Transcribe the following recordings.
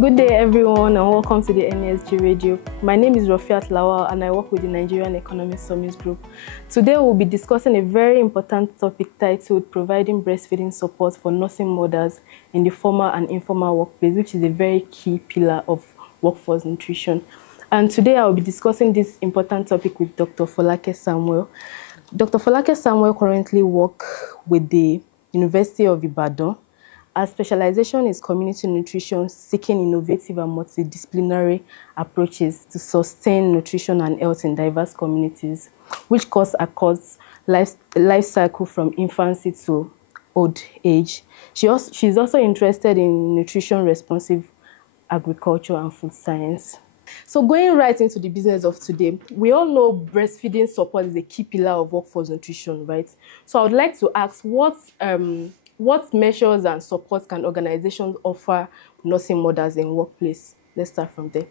Good day, everyone, and welcome to the NSG Radio. My name is Rafiat Lawal, and I work with the Nigerian Economic Summit Group. Today, we'll be discussing a very important topic titled Providing Breastfeeding Support for Nursing Mothers in the Formal and Informal Workplace, which is a very key pillar of workforce nutrition. And today, I'll be discussing this important topic with Dr. Folake Samuel. Dr. Folake Samuel currently works with the University of Ibadan. Our specialization is community nutrition, seeking innovative and multidisciplinary approaches to sustain nutrition and health in diverse communities, which cuts across life cycle from infancy to old age. She's also interested in nutrition, responsive agriculture, and food science. So going right into the business of today, we all know breastfeeding support is a key pillar of workforce nutrition, right? So I would like to ask what measures and supports can organizations offer nursing mothers in workplace? Let's start from there.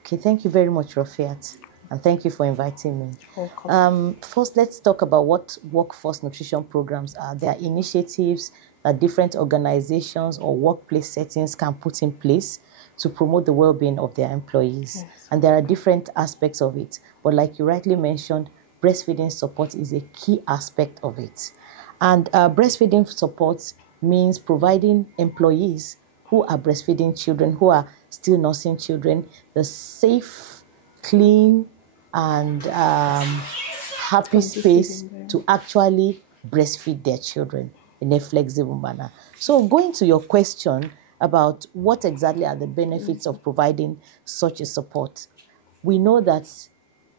Okay, thank you very much, Rafiat, and thank you for inviting me. Welcome. First, let's talk about what workforce nutrition programs are. They are initiatives that different organizations or workplace settings can put in place to promote the well-being of their employees. Yes. And there are different aspects of it. But like you rightly mentioned, breastfeeding support is a key aspect of it. And breastfeeding support means providing employees who are breastfeeding children, who are still nursing children, the safe, clean, and happy space to actually breastfeed their children in a flexible manner. So going to your question about what exactly are the benefits of providing such a support, we know that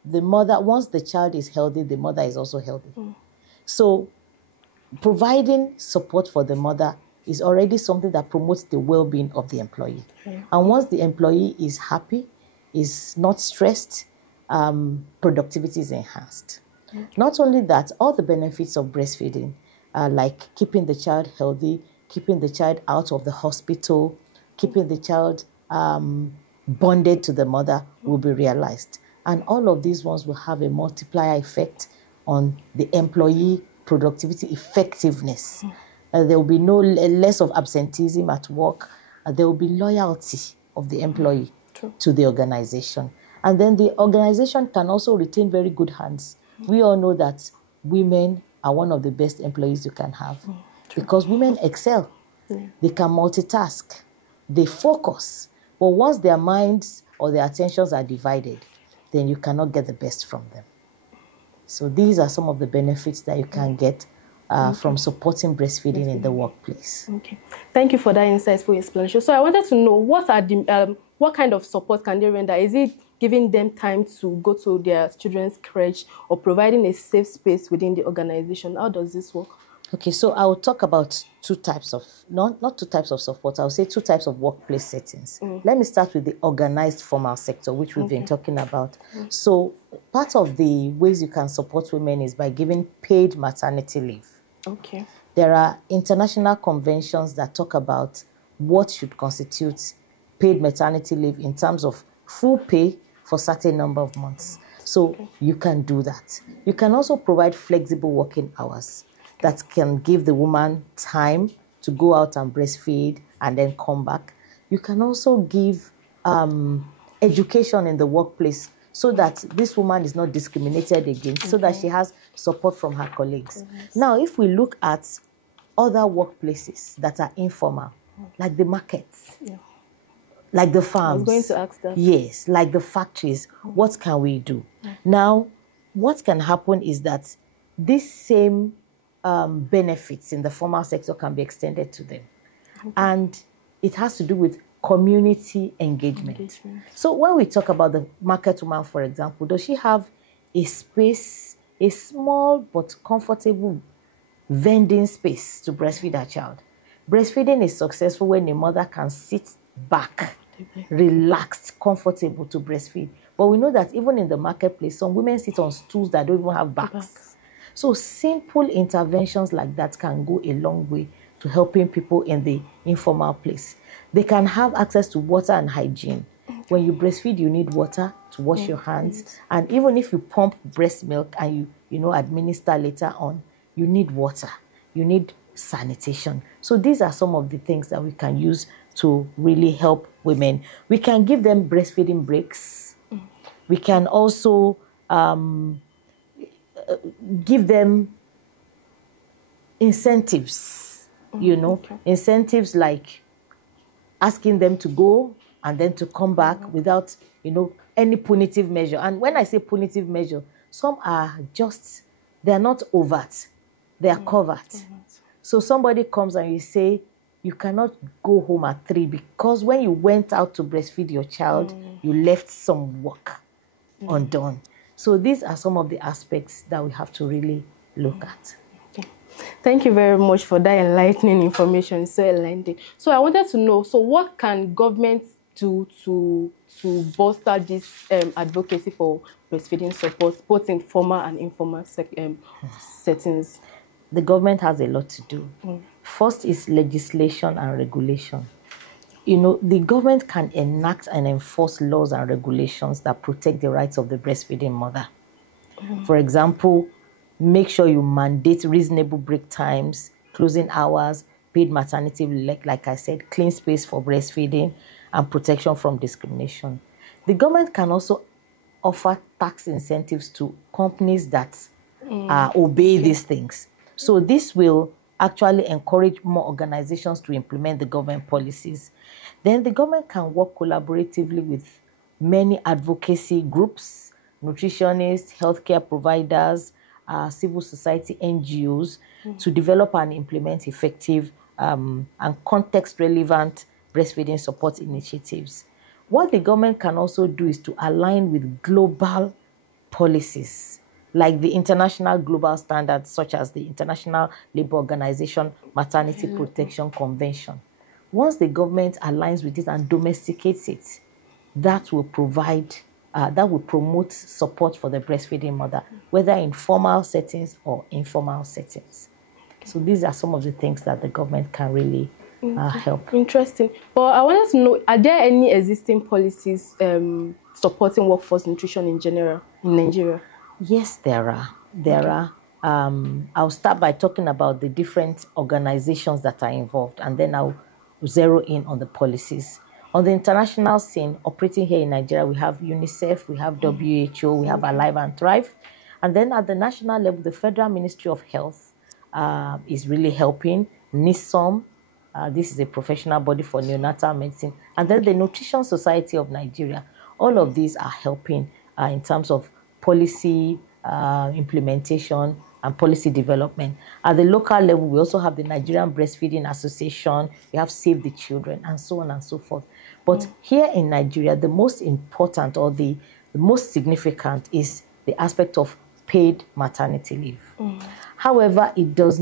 the mother, once the child is healthy, the mother is also healthy. So providing support for the mother is already something that promotes the well-being of the employee. And once the employee is happy, is not stressed, productivity is enhanced. Not only that, all the benefits of breastfeeding, like keeping the child healthy, keeping the child out of the hospital, keeping the child bonded to the mother will be realized. And all of these ones will have a multiplier effect on the employee productivity effectiveness. There will be less of absenteeism at work. There will be loyalty of the employee to the organization. And then the organization can also retain very good hands. We all know that women are one of the best employees you can have because women excel. They can multitask. They focus. But once their minds or their attentions are divided, then you cannot get the best from them. So these are some of the benefits that you can get from supporting breastfeeding in the workplace. Okay, thank you for that insightful explanation. So I wanted to know what kind of support can they render? Is it giving them time to go to their children's crèche or providing a safe space within the organization? How does this work? Okay, so I will talk about two types of, not two types of support, I will say two types of workplace settings. Let me start with the organized formal sector, which we've been talking about. So part of the ways you can support women is by giving paid maternity leave. Okay. There are international conventions that talk about what should constitute paid maternity leave in terms of full pay for a certain number of months. So you can do that. You can also provide flexible working hours that can give the woman time to go out and breastfeed and then come back. You can also give education in the workplace so that this woman is not discriminated against, so that she has support from her colleagues. Now, if we look at other workplaces that are informal, like the markets, like the farms. I was going to ask that. Yes, like the factories, what can we do? Now, what can happen is that this same benefits in the formal sector can be extended to them. And it has to do with community engagement. So when we talk about the market woman, for example, does she have a space, a small but comfortable vending space to breastfeed her child? Breastfeeding is successful when a mother can sit back, relaxed, comfortable to breastfeed. But we know that even in the marketplace, some women sit on stools that don't even have backs. So simple interventions like that can go a long way to helping people in the informal place. They can have access to water and hygiene. When you breastfeed, you need water to wash your hands. And even if you pump breast milk and you administer later on, you need water. You need sanitation. So these are some of the things that we can use to really help women. We can give them breastfeeding breaks. We can also give them incentives, incentives like asking them to go and then to come back without, any punitive measure. And when I say punitive measure, some are just, they're not overt, they are covert. So somebody comes and you say, you cannot go home at 3 because when you went out to breastfeed your child, you left some work undone. So these are some of the aspects that we have to really look at. Thank you very much for that enlightening information. So enlightening. So I wanted to know, so what can governments do to bolster this advocacy for breastfeeding support, both in formal and informal settings? The government has a lot to do. First is legislation and regulation. The government can enact and enforce laws and regulations that protect the rights of the breastfeeding mother. For example, make sure you mandate reasonable break times, closing hours, paid maternity leave, like I said, clean space for breastfeeding, and protection from discrimination. The government can also offer tax incentives to companies that obey these things. So this will actually encourage more organizations to implement the government policies. Then the government can work collaboratively with many advocacy groups, nutritionists, healthcare providers, civil society NGOs to develop and implement effective and context-relevant breastfeeding support initiatives. What the government can also do is to align with global policies, like the international global standards, such as the International Labour Organization Maternity Protection Convention. Once the government aligns with it and domesticates it, that will provide that will promote support for the breastfeeding mother, whether in formal settings or informal settings. So these are some of the things that the government can really help. Interesting. But I wanted to know, are there any existing policies supporting workforce nutrition in general in Nigeria? Yes, there are. There are. I'll start by talking about the different organizations that are involved, and then I'll zero in on the policies. On the international scene, operating here in Nigeria, we have UNICEF, we have WHO, we have Alive and Thrive. And then at the national level, the Federal Ministry of Health is really helping. NISOM, this is a professional body for neonatal medicine. And then the Nutrition Society of Nigeria. All of these are helping in terms of policy implementation and policy development. At the local level, we also have the Nigerian Breastfeeding Association, we have Save the Children, and so on and so forth. But here in Nigeria, the most important or the most significant is the aspect of paid maternity leave. However, it is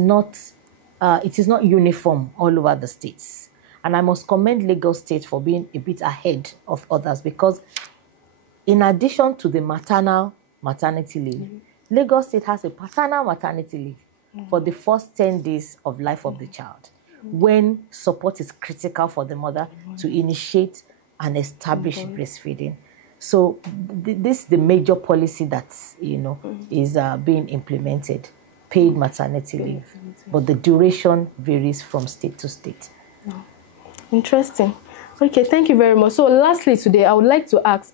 not uniform all over the states. And I must commend Lagos State for being a bit ahead of others, because in addition to the maternity leave, Lagos State has a paternal maternity leave for the first 10 days of life of the child, when support is critical for the mother to initiate and establish breastfeeding. So this is the major policy that is being implemented, paid maternity leave, but the duration varies from state to state. Interesting. Okay, thank you very much. So lastly today, I would like to ask,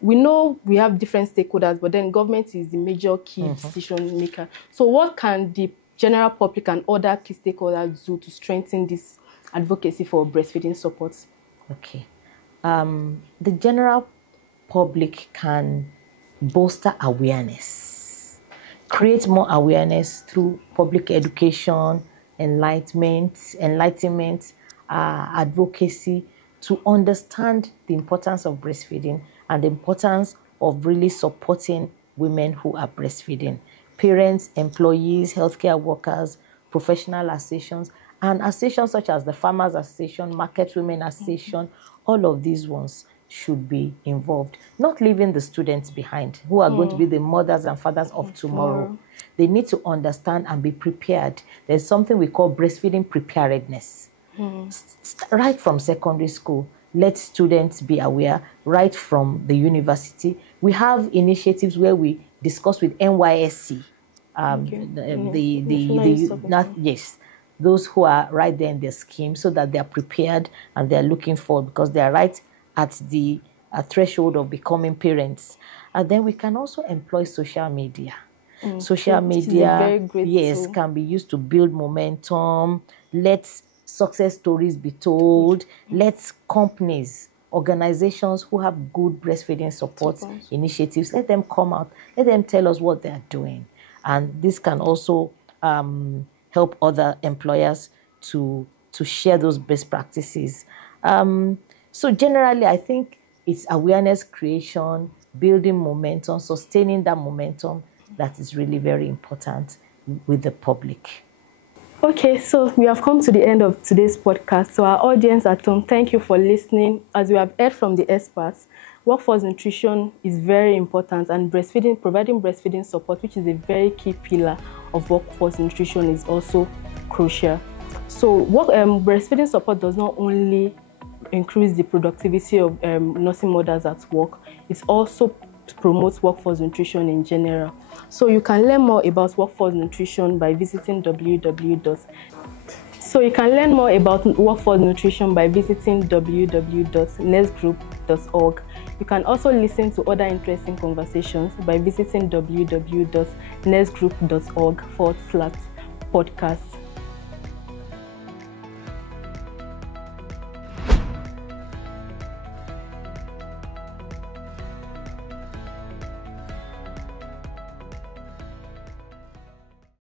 we know we have different stakeholders, but then government is the major key decision maker. So what can the general public and other key stakeholders do to strengthen this advocacy for breastfeeding support? Okay. The general public can bolster awareness, create more awareness through public education, enlightenment, advocacy, to understand the importance of breastfeeding and the importance of really supporting women who are breastfeeding. Parents, employees, healthcare workers, professional associations, and associations such as the Farmers Association, Market Women Association, all of these ones should be involved. Not leaving the students behind, who are going to be the mothers and fathers of tomorrow. They need to understand and be prepared. There's something we call breastfeeding preparedness. Right from secondary school, let students be aware. Right from the university, we have initiatives where we discuss with NYSC, those who are right there in the scheme so that they are prepared and they are looking forward, because they are right at the threshold of becoming parents. And then we can also employ social media. Social media, yes, can be used to build momentum. Let success stories be told. Let companies, organizations who have good breastfeeding support initiatives, let them come out. Let them tell us what they are doing. And this can also help other employers to share those best practices. So generally, I think it's awareness creation, building momentum, sustaining that momentum that is really very important with the public. Okay, so we have come to the end of today's podcast. So our audience at home, thank you for listening. As we have heard from the experts, workforce nutrition is very important, and providing breastfeeding support, which is a very key pillar of workforce nutrition, is also crucial. So breastfeeding support does not only increase the productivity of nursing mothers at work, it also promotes workforce nutrition in general. So you can learn more about workforce nutrition by visiting www.nestgroup.org. You can also listen to other interesting conversations by visiting www.nestgroup.org/podcast.